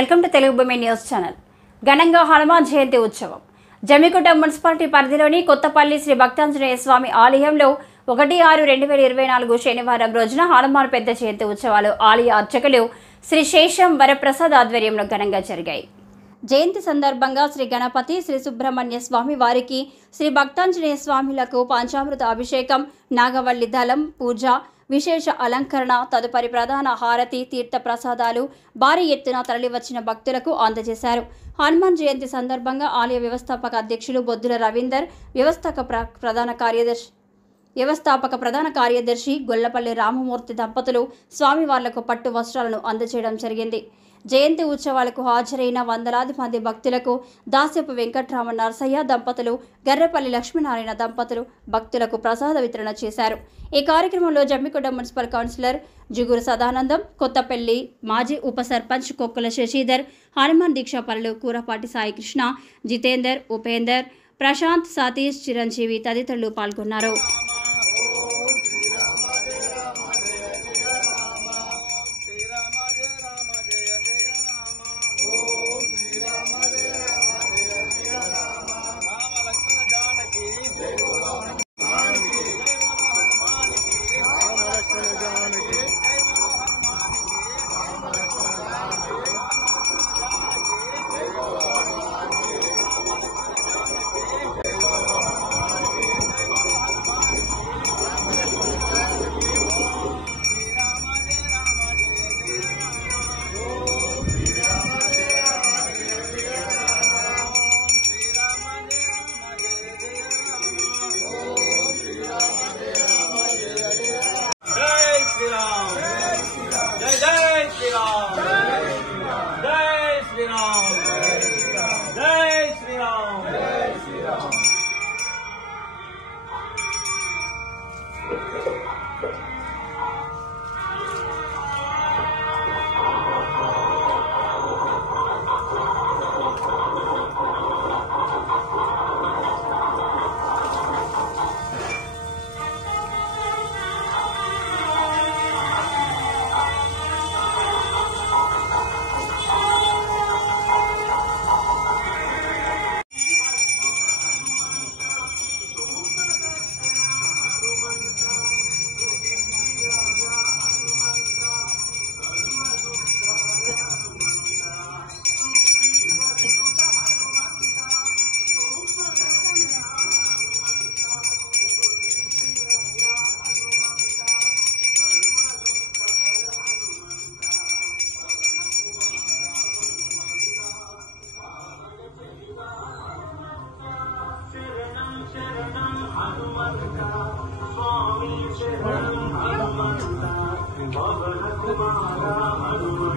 Welcome to Telugu భూమి news channel. ఘనంగా హనుమాన్ జయంతి ఉత్సవం జమ్మికుంట మున్సిపాలిటీ పరిధిలోని కొత్తపల్లి శ్రీ భక్తాంజనేయ స్వామి ఆలయంలో 1/6/2024 శనివారం రోజున హనుమాన్ పెద్ద జయంతి ఉత్సవాలు ఆలయ అర్చకులు శ్రీ శేషం వరప్రసాద్ ఆధ్వర్యంలో ఘనంగా జరిగాయి. జయంతి సందర్భంగా శ్రీ గణపతి, శ్రీ సుబ్రహ్మణ్య స్వామి వారికి, శ్రీ భక్తాంజనేయ స్వామిలకు పంచామృత అభిషేకం, నాగవల్లి దళం పూజ, విశేష అలంకరణ, తదుపరి ప్రధాన హారతి, తీర్థ ప్రసాదాలు భారీ ఎత్తున తరలివచ్చిన భక్తులకు అందజేశారు. హనుమాన్ జయంతి సందర్భంగా ఆలయ వ్యవస్థాపక అధ్యక్షులు బొద్దుల రవీందర్, వ్యవస్థాపక ప్రధాన కార్యదర్శి గొల్లపల్లి రామమూర్తి దంపతులు స్వామివార్లకు పట్టు వస్త్రాలను అందజేయడం జరిగింది. జయంతి ఉత్సవాలకు హాజరైన వందలాది మంది భక్తులకు దాస్యపు వెంకట్రామ నరసయ్య దంపతులు, గర్రెపల్లి లక్ష్మీనారాయణ దంపతులు భక్తులకు ప్రసాద వితరణ చేశారు. ఈ కార్యక్రమంలో జమ్మికుంట మున్సిపల్ కౌన్సిలర్ జుగురు సదానందం, కొత్తపల్లి మాజీ ఉప సర్పంచ్ కొక్కుల శశిధర్, హనుమాన్ దీక్షాపరులు కూరపాటి సాయికృష్ణ, జితేందర్, ఉపేందర్, ప్రశాంత్, సతీష్, చిరంజీవి తదితరులు పాల్గొన్నారు. Swami Sharanam Hanuman, Bhavana Kumara Hanuman.